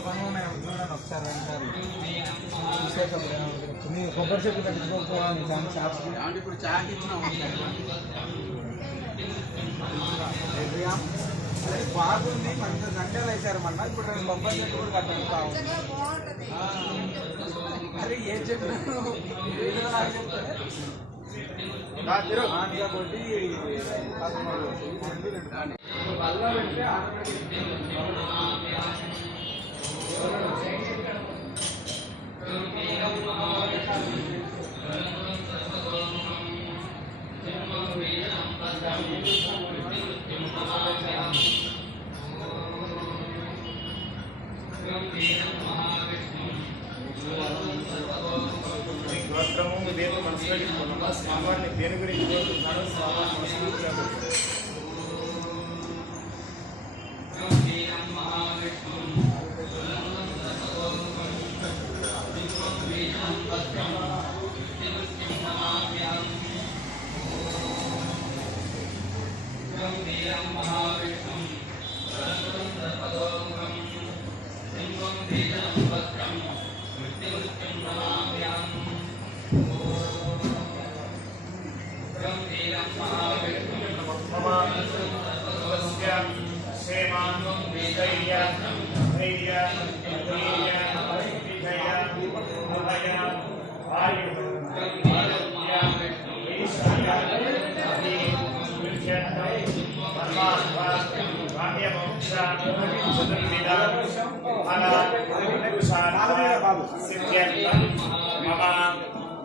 పనులు ఉన్నాయి చూడండి ఒకసారి చూసేటప్పుడు మీరు కొబ్బరి చెట్టు పెట్టుకోకపోవాలి ఇప్పుడు చాకి బాగుంది మంచిగా గంటలు వేసారు మొన్న ఇప్పుడు నేను కొబ్బరి చెట్టు కూడా కట్టుకుంటా అరే ఏం చెప్పినాను కొట్టి పళ్ళ పెడితే గోత్రము దేవు మనసులో చెప్పుకున్నాము స్వామివారిని దేని గురించి కోరుకుంటున్నారో స్వామివారి మనస్ఫూర్తిగా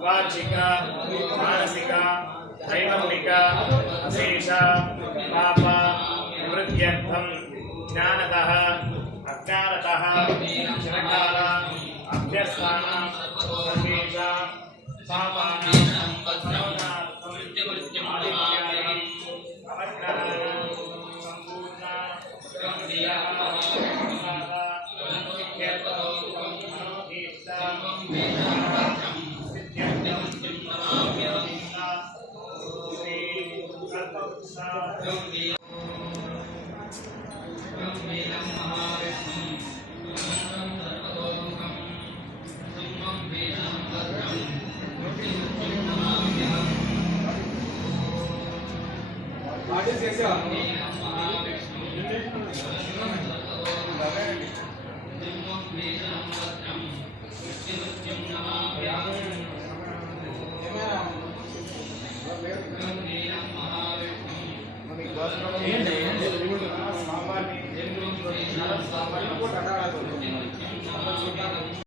వాచిక మానసిక దైవమిక అశేష పాప నివృత్త్యర్థం జ్ఞానతః అజ్ఞానతః చిరకాల అభ్యస్థాన సర్వేష పాపానాం సంపూర్ణ